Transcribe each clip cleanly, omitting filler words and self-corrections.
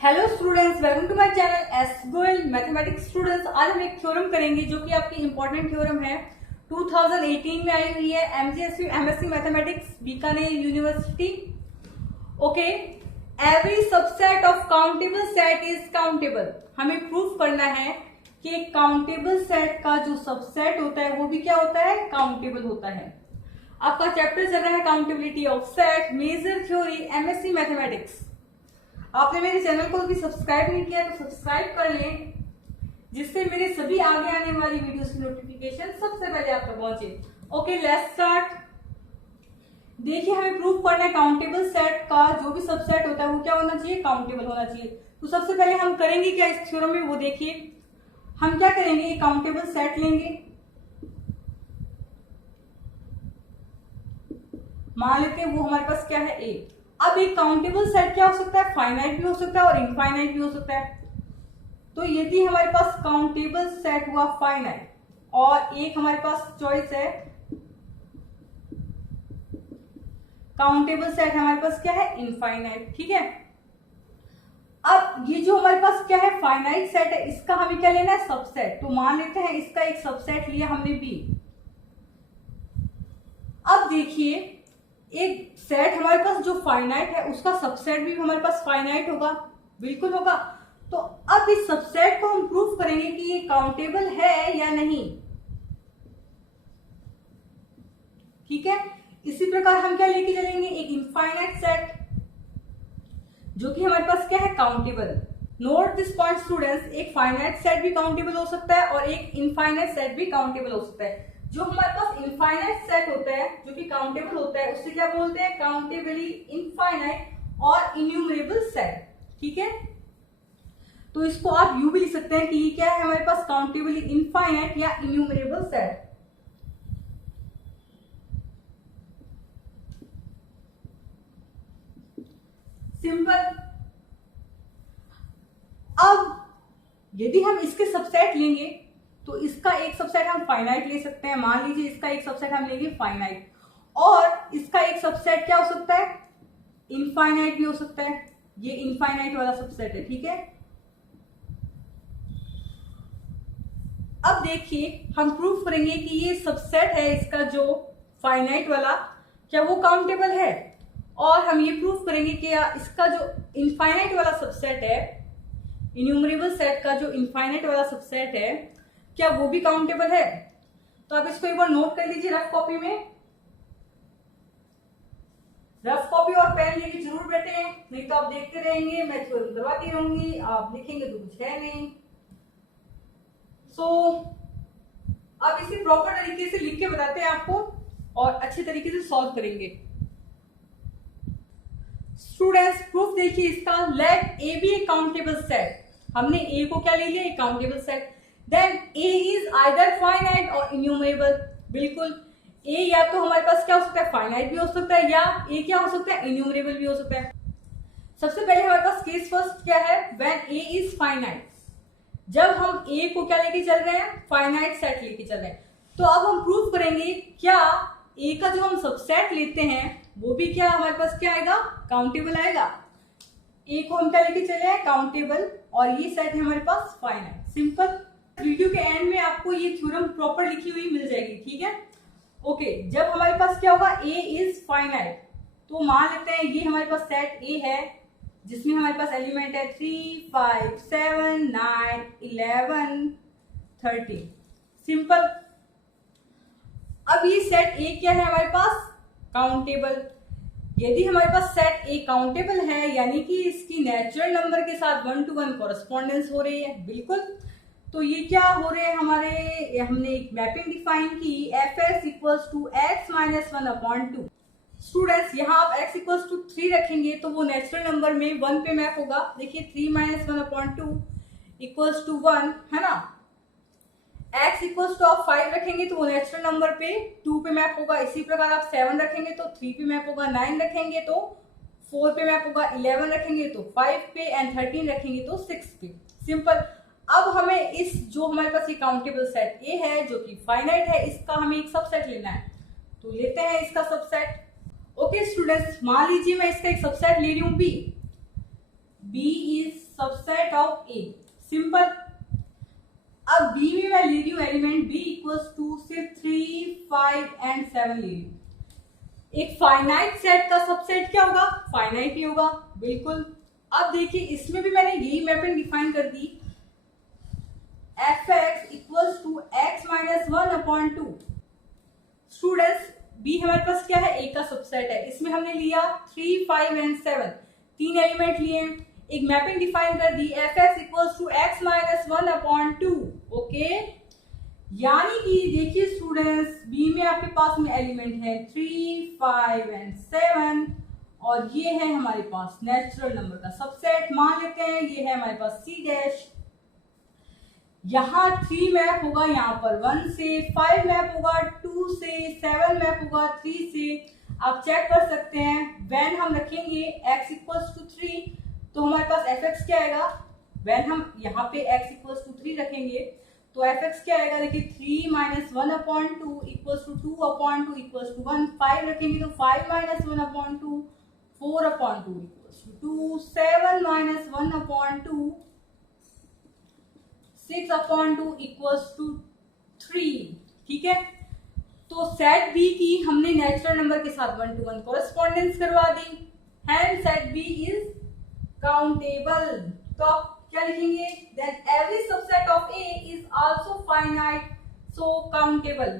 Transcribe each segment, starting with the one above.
Hello students, welcome to my channel S Goyal mathematics. Students, आज हम एक थ्योरम करेंगे जो कि आपकी इंपॉर्टेंट थ्योरम है। 2018 में आई हुई है MSc mathematics, Bikaner university. Okay, every subset of countable set is countable. हमें प्रूफ करना है कि काउंटेबल सेट का जो सबसेट होता है वो भी क्या होता है, काउंटेबल होता है। आपका चैप्टर चल रहा है countability of set, measure theory, MSc mathematics. आपने मेरे चैनल को भी सब्सक्राइब नहीं किया तो सब्सक्राइब कर लें, जिससे मेरे सभी आगे आने वाली वीडियोस की नोटिफिकेशन सबसे पहले आप तक पहुंचे। Okay, let's start. देखिए, हमें प्रूफ करना है काउंटेबल सेट का जो भी सबसेट होता है वो क्या होना चाहिए, काउंटेबल होना चाहिए। तो सबसे पहले हम करेंगे क्या इस थ्योरम में, वो देखिए। हम क्या करेंगे, काउंटेबल सेट लेंगे। मान लेते हैं वो हमारे पास क्या है, ए। अब एक काउंटेबल सेट क्या हो सकता है, फाइनाइट भी हो सकता है और इनफाइनाइट भी हो सकता है। तो यदि हमारे पास काउंटेबल सेट हुआ फाइनाइट और एक हमारे पास चॉइस है काउंटेबल सेट, हमारे पास क्या है, इनफाइनाइट। ठीक है, अब ये जो हमारे पास क्या है, फाइनाइट सेट है, इसका हमें क्या लेना है, सबसेट। तो मान लेते हैं इसका एक सबसेट लिया हमने बी। अब देखिए, एक सेट हमारे पास जो फाइनाइट है उसका सबसेट भी हमारे पास फाइनाइट होगा, बिल्कुल होगा। तो अब इस सबसेट को हम प्रूफ करेंगे कि ये काउंटेबल है या नहीं। ठीक है, इसी प्रकार हम क्या लेके चलेंगे, एक इनफाइनाइट सेट जो कि हमारे पास क्या है, countable. Note this point students, एक फाइनाइट सेट भी काउंटेबल हो सकता है और एक इनफाइनाइट सेट भी काउंटेबल हो सकता है। जो हमारे पास इनफाइनाइट सेट होता है जो कि काउंटेबल होता है उससे क्या बोलते हैं, काउंटेबली इनफाइनाइट और इन्यूमरेबल सेट। ठीक है, तो इसको आप यू भी लिख सकते हैं कि ये क्या है हमारे पास, काउंटेबली इनफाइनाइट या इन्यूमरेबल सेट। सिंपल। अब यदि हम इसके सबसेट लेंगे तो इसका एक सबसेट हम फाइनाइट ले सकते हैं। मान लीजिए इसका एक सबसेट हम लेंगे फाइनाइट और इसका एक सबसेट क्या हो सकता है, इनफाइनाइट भी हो सकता है। ये इनफाइनाइट वाला सबसेट है। ठीक है, अब देखिए हम प्रूफ करेंगे कि ये सबसेट है इसका जो फाइनाइट वाला, क्या वो काउंटेबल है। और हम ये प्रूफ करेंगे कि इसका जो इनफाइनाइट वाला सबसेट है, इन्यूमरेबल सेट का जो इनफाइनाइट वाला सबसेट है, क्या वो भी काउंटेबल है। तो आप इसको एक बार नोट कर लीजिए रफ कॉपी में। रफ कॉपी और पेन लेके जरूर बैठे, नहीं तो आप देखते रहेंगे, मैं थ्योरम करवाती रहूंगी, आप लिखेंगे तो कुछ है नहीं। अब इसे प्रॉपर तरीके से लिख के बताते हैं आपको और अच्छे तरीके से सॉल्व करेंगे। स्टूडेंट्स, प्रूफ देखिए इसका, let A be a countable set. हमने ए को क्या ले लिया, एक countable set. Then A is either finite और इन्यूमरेबल। बिल्कुल, ए या तो हमारे पास क्या हो सकता है, फाइनाइट भी हो सकता है, या ए क्या हो सकता है, इन्यूमरेबल भी हो सकता है। सबसे पहले हमारे पास केस फर्स्ट क्या है, व्हेन ए इज फाइनाइट। जब हम ए को क्या लेके चल रहे हैं, फाइनाइट सेट लेके चल रहे हैं। तो अब हम प्रूफ करेंगे क्या ए का जो हम सबसेट लेते हैं वो भी क्या हमारे पास क्या आएगा, काउंटेबल आएगा। ए को हम क्या लेके चले हैं, काउंटेबल, और ये सेट है हमारे पास फाइनाइट। सिंपल। वीडियो के एंड में आपको ये थ्योरम प्रॉपर लिखी हुई मिल जाएगी। ठीक है, ओके। जब हमारे पास क्या होगा, ए इज फाइनाइट, तो मान लेते हैं ये हमारे पास सेट ए है जिसमें हमारे पास एलिमेंट है 3, 5, 7, 9, 11, 13। सिंपल। अब ये सेट ए क्या है हमारे पास, काउंटेबल। यदि हमारे पास सेट ए काउंटेबल है यानी कि इसकी नेचुरल नंबर के साथ 1 to 1 कॉरेस्पॉन्डेंस हो रही है। बिल्कुल, तो ये क्या हो रहे हैं हमारे, हमने एक मैपिंग डिफाइन की, F S equals to X minus 1/2। Students, यहाँ आप x इक्वल्स टू 3 रखेंगे तो वो नेचुरल नंबर में 1 पे मैप होगा। देखिए 3 माइनस 1/2 इक्वल्स टू 1 है ना। x इक्वल्स टू आप 5 रखेंगे तो वो नेचुरल नंबर पे 2 पे मैप होगा। इसी प्रकार आप 7 रखेंगे तो 3 पे मैप होगा, 9 रखेंगे तो 4 पे मैप होगा, 11 रखेंगे तो 5 पे, एंड 13 रखेंगे तो 6 पे। सिंपल। अब हमें इस जो हमारे पास ये काउंटेबल सेट ए है जो कि फाइनाइट है, इसका हमें एक सबसेट लेना है। तो लेते हैं इसका सबसेट। ओके स्टूडेंट्स, मान लीजिए मैं इसका एक सबसेट ले रही हूं B. B is subset of A, simple. अब बी में मैं ले रही हूँ एलिमेंट बी इक्वल्स टू सिर्फ 3, 5 एंड 7 ले रही हूँ। एक फाइनाइट सेट का सबसेट क्या होगा? फाइनाइट ही होगा, बिल्कुल। अब देखिए इसमें भी मैंने यही मैपिंग डिफाइन कर दी, fx equals to x minus 1/2। Students B हमारे पास क्या है? ए का सबसेट है। इसमें हमने लिया 3, 5 एंड 7, 3 एलिमेंट लिए, एक मैपिंग डिफाइन कर दी fx equals to x minus 1/2। Okay, यानी कि देखिए स्टूडेंट्स बी में आपके पास में एलिमेंट है 3, 5 एंड 7 और ये है हमारे पास नेचुरल नंबर का सबसेट। मान लेते हैं ये है हमारे पास सी डैश। यहाँ 3 मैप होगा यहाँ पर 1 से, 5 मैप होगा 2 से, 7 मैप होगा 3 से। आप चेक कर सकते हैं व्हेन हम रखेंगे x इक्वल्स टू 3 तो हमारे पास fx क्या आएगा? व्हेन हम यहाँ पे x इक्वल्स टू 3 रखेंगे तो fx क्या आएगा? देखिए 3 minus 1/2 equals to 2/2 equals to 1। 5 रखेंगे तो 5 minus 1/2 4/2 equals to 2। 7 minus 1/2 6/2 equals to 3। ठीक है, तो सेट बी की हमने नेचुरल नंबर के साथ 1-to-1 कोरेस्पॉन्डेंस करवा दी, and set B is countable. तो आप क्या लिखेंगे? Then every subset of A is also finite so countable.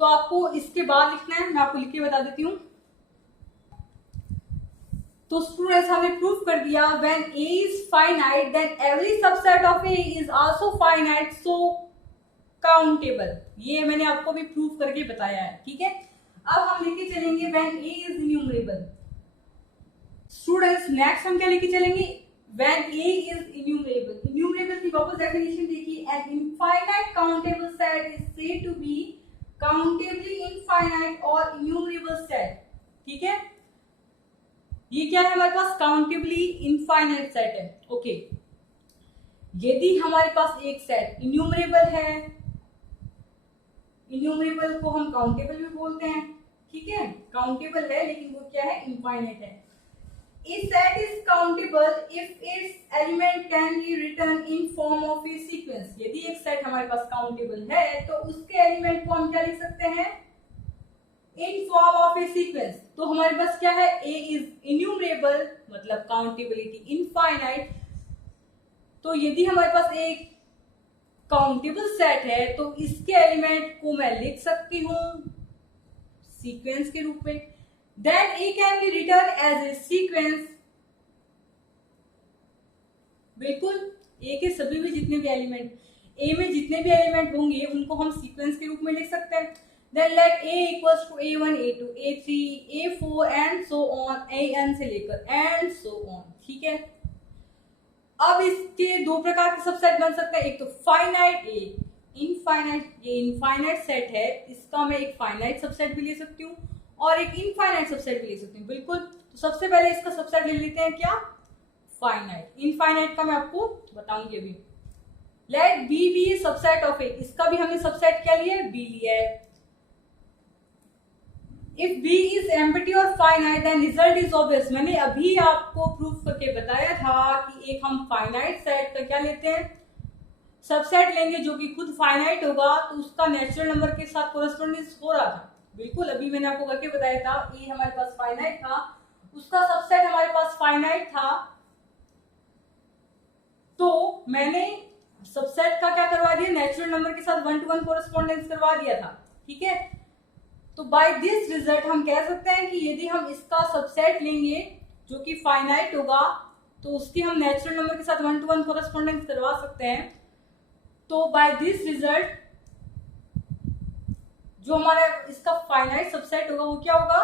तो आपको इसके बाद लिखना है, मैं आपको लिख के बता देती हूं। तो स्टूडेंट्स हमने प्रूव कर दिया when a is finite then every subset of a is also finite so countable। ये मैंने आपको भी प्रूव करके बताया है। ठीक है, अब हम लेके चलेंगे when a is innumerable। Students next हम क्या लेके चलेंगे? When a is innumerable। Enumerable की वापस डेफिनेशन देखिए, an infinite countable set is said to be countably infinite or innumerable set। ठीक है, ये क्या है हमारे पास? काउंटेबली इनफाइनाइट सेट है। ओके, यदि हमारे पास एक सेट इन्यूमरेबल है, इन्यूमरेबल को हम काउंटेबल भी बोलते हैं। ठीक है, काउंटेबल है लेकिन वो क्या है? इनफाइनाइट है। इस set is countable if its element can be written in form of a sequence. यदि एक सेट हमारे पास काउंटेबल है तो उसके एलिमेंट को हम क्या लिख सकते हैं? इन फॉर्म ऑफ ए सीक्वेंस। तो हमारे पास क्या है? ए इज इन्यूमरेबल मतलब काउंटेबिलिटी इनफाइनाइट। तो यदि हमारे पास एक काउंटेबल सेट है तो इसके एलिमेंट को मैं लिख सकती हूं सीक्वेंस के रूप में। Then A can be written as a sequence. बिल्कुल, ए के सभी भी जितने भी एलिमेंट, ए में जितने भी एलिमेंट होंगे उनको हम सीक्वेंस के रूप में लिख सकते हैं। Then let A equals to A1, A2, A3, A4 and so on, AN से लेकर and so on। ठीक है, अब इसके दो प्रकार के सबसेट बन सकते हैं, एक तो फाइनाइट, एक इनफाइनाइट। ये इनफाइनाइट सेट है, इसका मैं एक फाइनाइट सबसेट भी ले सकती हूँ और एक इनफाइनाइट सबसेट भी ले सकती हूँ। बिल्कुल, तो सबसे पहले इसका सबसेट ले लेते हैं क्या? फाइनाइट। इनफाइनाइट का मैं आपको बताऊंगी अभी। Let B be subset of A, इसका भी हमने सबसेट क्या लिया है? बी लिया है। If B is empty or finite then result is obvious। मैंने अभी आपको प्रूफ करके बताया था कि एक हम फाइनाइट सेट का क्या लेते हैं? सबसेट लेंगे जो कि खुद फाइनाइट होगा तो उसका नेचुरल नंबर के साथ कोरेस्पोंडेंस हो रहा था। बिल्कुल, अभी मैंने आपको करके बताया था ये हमारे पास फाइनाइट था, उसका सबसेट हमारे पास फाइनाइट था, तो मैंने सबसेट का क्या करवा दिया? नेचुरल नंबर के साथ 1-to-1 कोरेस्पोंडेंस करवा दिया था। ठीक है, तो बाय दिस रिजल्ट हम कह सकते हैं कि यदि हम इसका सबसेट लेंगे जो कि फाइनाइट होगा तो उसकी हम नेचुरल नंबर के साथ 1-to-1 कोरेस्पोंडेंस करवा सकते हैं। तो बाय दिस रिजल्ट जो हमारा इसका फाइनाइट सबसेट होगा वो क्या होगा?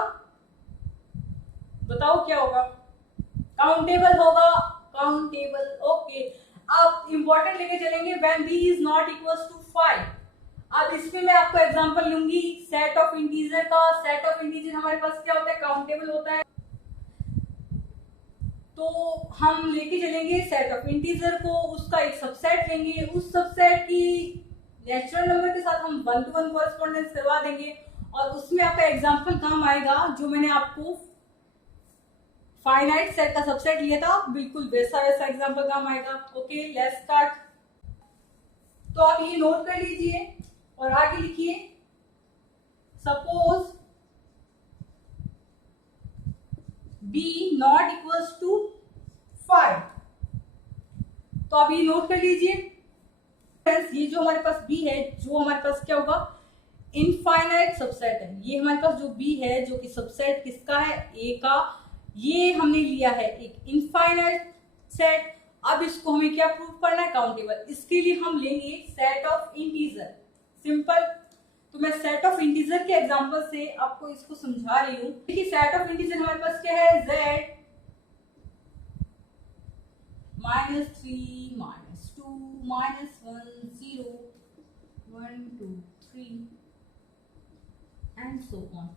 बताओ क्या होगा? काउंटेबल होगा, काउंटेबल। ओके, आप इंपॉर्टेंट लेके चलेंगे when b is not equals to 5। अब इसमें मैं आपको एग्जांपल लूंगी सेट ऑफ इंटीजर का। सेट ऑफ इंटीजर हमारे पास क्या होता है? काउंटेबल होता है। तो हम लेके चलेंगे सेट ऑफ इंटीजर को, उसका एक सबसेट लेंगे, उस सबसेट की नेचुरल नंबर के साथ हम 1-to-1 कोरेस्पोंडेंस करवा देंगे और उसमें आपका एग्जांपल काम आएगा जो मैंने आपको फाइनाइट सेट का सबसेट लिया था, बिल्कुल वैसा वैसा एग्जांपल काम आएगा। Okay, let's start. तो आप ये नोट कर लीजिए और आगे लिखिए, suppose b not equals to 5। तो आप ये नोट कर लीजिए, ये जो हमारे पास b है, जो हमारे पास क्या होगा, इनफाइनाइट सबसेट है। ये हमारे पास जो b है, जो कि सबसेट किसका है, a का, ये हमने लिया है एक इनफाइनाइट सेट। अब इसको हमें क्या प्रूव करना है, काउंटेबल। इसके लिए हम लेंगे सेट ऑफ इंटीजर, सिंपल। तो मैं सेट ऑफ इंटीजर के एग्जांपल से आपको इसको समझा रही हूँ। देखिए सेट ऑफ इंटीजर हमारे पास क्या है, z -3 -2 -1 0 1 2 3 एंड सो ऑन।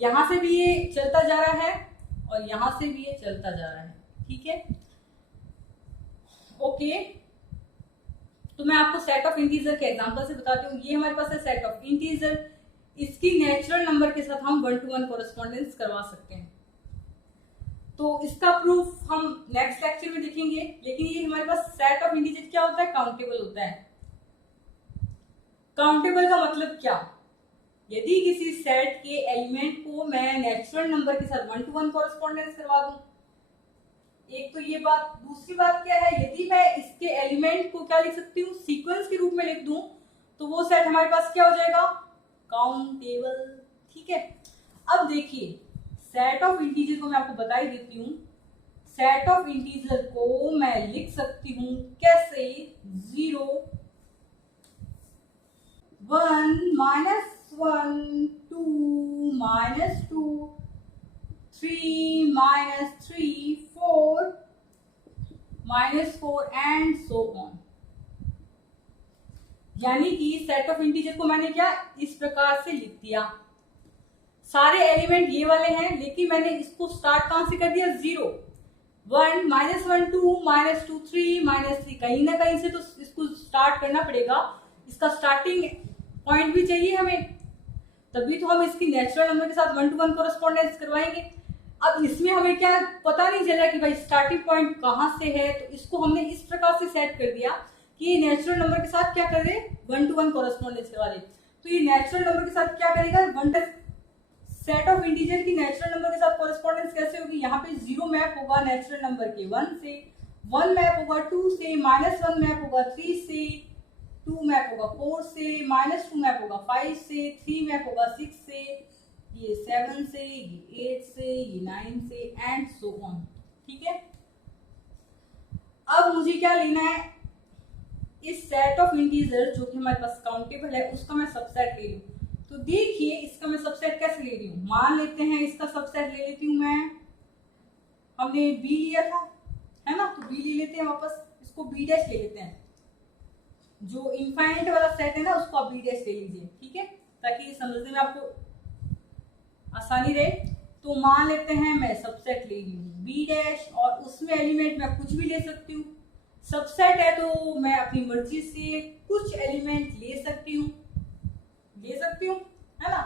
यहां से भी ये चलता जा रहा है और यहां से भी ये चलता जा रहा है, ठीक है। ओके, तो मैं आपको सेट ऑफ इंटीजर के एग्जांपल से बताती हूँ। ये हमारे पास है सेट ऑफ इंटीजर, इसकी नेचुरल नंबर के साथ हम 1 to 1 कोरेस्पॉन्डेंस करवा सकते हैं। तो इसका प्रूफ हम नेक्स्ट लेक्चर में देखेंगे। लेकिन ये हमारे पास सेट ऑफ इंटीजर क्या होता है, काउंटेबल होता है। काउंटेबल का मतलब क्या, यदि किसी सेट के एलिमेंट को मैं नेचुरल नंबर के साथ 1 to 1 कोरेस्पॉन्डेंस करवा दूं, एक तो ये बात। दूसरी बात क्या है, यदि मैं इसके एलिमेंट को क्या लिख सकती हूँ, सीक्वेंस के रूप में लिख दूं, तो वो सेट हमारे पास क्या हो जाएगा, काउंटेबल, ठीक है। अब देखिए सेट ऑफ इंटीजर को मैं आपको बता ही देती हूँ। सेट ऑफ इंटीजर को मैं लिख सकती हूँ कैसे, 0 1 -1 2 -2 3 -3 4 -4 एंड सो ऑन। यानी कि सेट ऑफ इंटीजर को मैंने क्या इस प्रकार से लिख दिया, सारे एलिमेंट ये वाले हैं, लेकिन मैंने इसको स्टार्ट कहां से कर दिया, 0 1 -1 2 -2 3 -3। कहीं ना कहीं से तो इसको स्टार्ट करना पड़ेगा, इसका स्टार्टिंग पॉइंट भी चाहिए हमें, तभी तो हम इसकी नेचुरल नंबर के साथ 1 to 1 कोरेस्पॉन्डेंस करवाएंगे। अब इसमें हमें क्या पता नहीं चला कि भाई स्टार्टिंग पॉइंट कहां से है, तो इसको हमने इस प्रकार से सेट कर दिया कि नेचुरल नंबर के साथ क्या कर दे, 1 to 1 कोरेस्पॉन्डेंस करवा दे। तो ये नेचुरल नंबर के साथ क्या करेगा, सेट ऑफ इंटीजर की नेचुरल नंबर के साथ कोरेस्पॉन्डेंस कैसे होगी, यहाँ पे 0 मैप होगा नेचुरल नंबर के 1 से, 1 मैप होगा 2 से, -1 मैप होगा 3 से, 2 मैप होगा 4 से, -2 मैप होगा 5 से, 3 मैप होगा 6 से, ये 7 से, ये 8 से, ये 9 से एंड सो ऑन, ठीक है। अब मुझे क्या लेना है, इस सेट ऑफ इंटीजर जो कि हमारे पास काउंटेबल है, उसका मैं सबसेट ले लूं। तो देखिए इसका मैं सबसेट कैसे ले रही हूँ, मान लेते हैं इसका सबसेट ले लेती हूँ मैं, हमने b लिया था, है ना, तो b ले लेते हैं वापस, इसको b डैश ले लेते हैं। जो इनफाइनाइट वाला सेट है ना, उसको आप b डैश ले लीजिए, ठीक है, ताकि समझने में आपको आसानी रहे। तो मान लेते हैं मैं सबसेट ले रही हूँ b डैश, और उसमें एलिमेंट मैं कुछ भी ले सकती हूँ। सबसेट है तो मैं अपनी मर्जी से कुछ एलिमेंट ले सकती हूँ, है ना।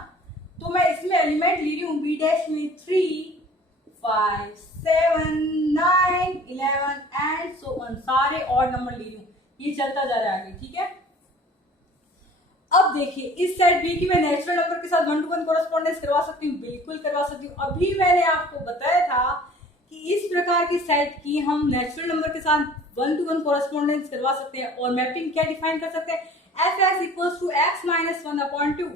तो मैं इसमें एलिमेंट ले रही हूँ b डैश में 3 5 7 9 11 एंड सो ऑन, सारे ऑड नंबर ले रही हूँ, ये चलता जा रहा है आगे, ठीक है। अब देखिए इस सेट बी की मैं नेचुरल नंबर के साथ 1 to 1 कोरेस्पॉन्डेंस करवा सकती हूँ, बिल्कुल करवा सकती हूँ। अभी मैंने आपको बताया था कि इस प्रकार की सेट की हम नेचुरल नंबर के साथ 1 to 1 कोरेस्पॉन्डेंस करवा सकते हैं। और मैपिंग क्या डिफाइन कर सकते हैं, fs इक्वल्स टू x - 1/2।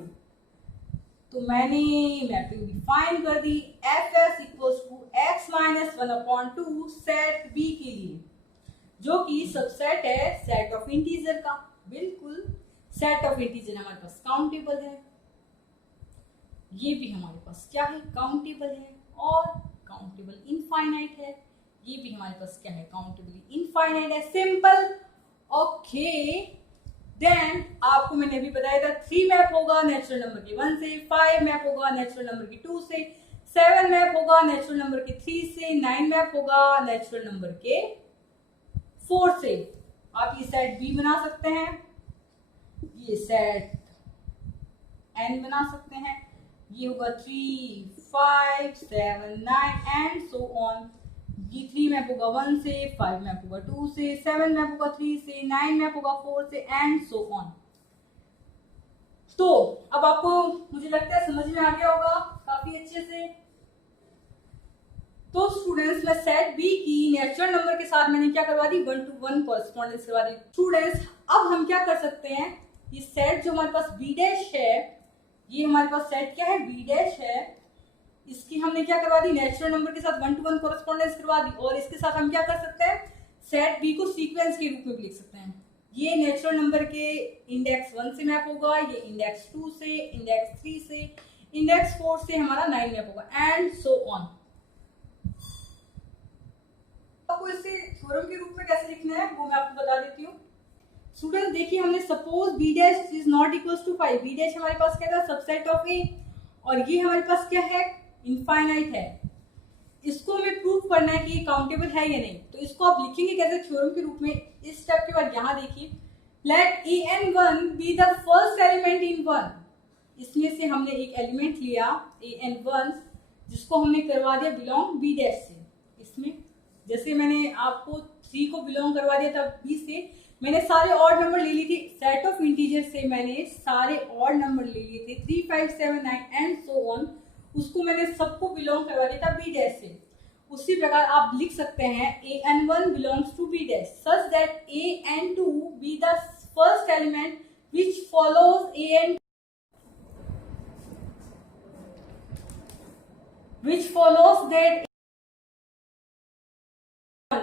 तो मैंने मैपिंग डिफाइन कर दी, fs equals to x - 1/2 set b के लिए, जो कि सबसेट है सेट ऑफ इंटीजर का। बिल्कुल सेट ऑफ इंटीजर हमारे पास काउंटेबल है, ये भी हमारे पास क्या है, काउंटेबल है, और काउंटेबल इनफाइनाइट है, ये भी हमारे पास क्या है, काउंटेबल इनफाइनाइट है, सिंपल। ओके, देन आपको मैंने अभी बताया था 3 मैप होगा नेचुरल नंबर के 1 से, 5 मैप होगा नेचुरल नंबर के 2 से, 7 मैप होगा नेचुरल नंबर के 3 से, 9 मैप होगा नेचुरल नंबर के 4 से। आप ये सेट बी बना सकते हैं, ये सेट एन बना सकते हैं, ये होगा 3, 5, 7, 9 एंड सो ऑन। ये 3 मैप होगा 1 से, 5 मैप होगा 2 से, 7 मैप होगा 3 से, 9 मैप होगा 4 से एंड सो ऑन। तो अब आपको मुझे लगता है समझ में आ गया होगा काफी अच्छे से। तो स्टूडेंट्स, मैं सेट बी की नेचुरल नंबर के साथ मैंने क्या करवा दी, 1 to 1 कॉरेस्पॉन्डेंस करवा दी। स्टूडेंट्स, अब हम क्या कर सकते हैं, ये सेट जो हमारे पास बी डैश है, ये हमारे पास सेट क्या है, बी डैश है, इसकी हमने क्या करवा दी, नेचुरल नंबर के साथ 1 to 1 कॉरेस्पॉन्डेंस करवा दी। और इसके साथ हम क्या कर सकते हैं, सेट बी को सीक्वेंस के रूप में भी लिख सकते हैं। ये नेचुरल नंबर के इंडेक्स 1 से मैप होगा, ये इंडेक्स 2 से, इंडेक्स 3 से, इंडेक्स 4 से हमारा 9 मैप होगा एंड सो ऑन। आपको इसे थ्योरम के रूप में कैसे लिखना है वो मैं आपको बता देती हूँ। स्टूडेंट देखिए, हमने suppose B dash is not equals to 5, B dash हमारे पास क्या था, सबसेट ऑफ ए, और ये हमारे पास क्या है, इनफाइनाइट है। इसको हमें प्रूव करना है कि ये काउंटेबल है या नहीं। तो इसको आप लिखेंगे कैसे, थ्योरम के रूप में। इस स्टेप के बाद यहाँ देखिए, let an1 be the first element in 1। इसमें से हमने एक एलिमेंट लिया an1, जिसको हमने करवा दिया बिलोंग बी डैश से। इसमें जैसे मैंने आपको 3 को बिलोंग करवा दिया था बी से, मैंने सारे ऑड नंबर ले ली थी, सेट ऑफ इंटीजर से मैंने सारे ऑड नंबर ले लिए थे 3, 5, 7, 9 एंड सो ऑन। उसको मैंने सबको बिलोंग करवा दिया था बी डैश से। उसी प्रकार आप लिख सकते हैं an1 belongs to B dash such that an2 be the first element which follows that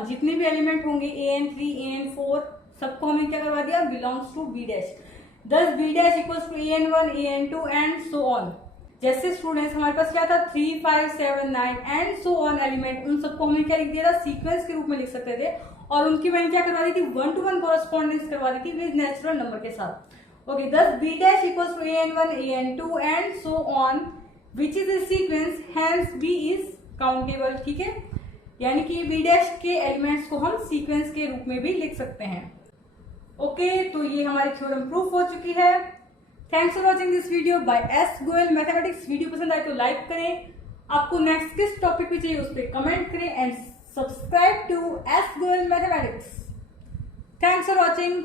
जितने भी एलिमेंट होंगे an3, an4 सबको हमें क्या करवा दिया, belongs to B dash. Thus B dash equals to an1, an2 and so on. जैसे students हमारे पास क्या था, 3, 5, 7, 9 एंड सो ऑन एलिमेंट, उन सबको हमने क्या लिख दिया था, सीक्वेंस के रूप में लिख सकते थे। और उनकी मैंने क्या करवा दी थी, 1 to 1 कॉरेस्पॉन्डेंस करवा दी थी विद नेचुरल नंबर के साथ। Okay, thus B dash equals to an1, an2 and so on which is a sequence, hence B is countable. ठीक है, यानी कि बी डैश के एलिमेंट्स को हम सीक्वेंस के रूप में भी लिख सकते हैं। ओके, तो ये हमारी थ्योरम प्रूफ हो चुकी है। Thanks for watching this video by S Goyal mathematics. Video पसंद आए तो लाइक करें, आपको नेक्स्ट किस टॉपिक पे चाहिए उस पर कमेंट करें and subscribe to S Goyal mathematics. Thanks for watching.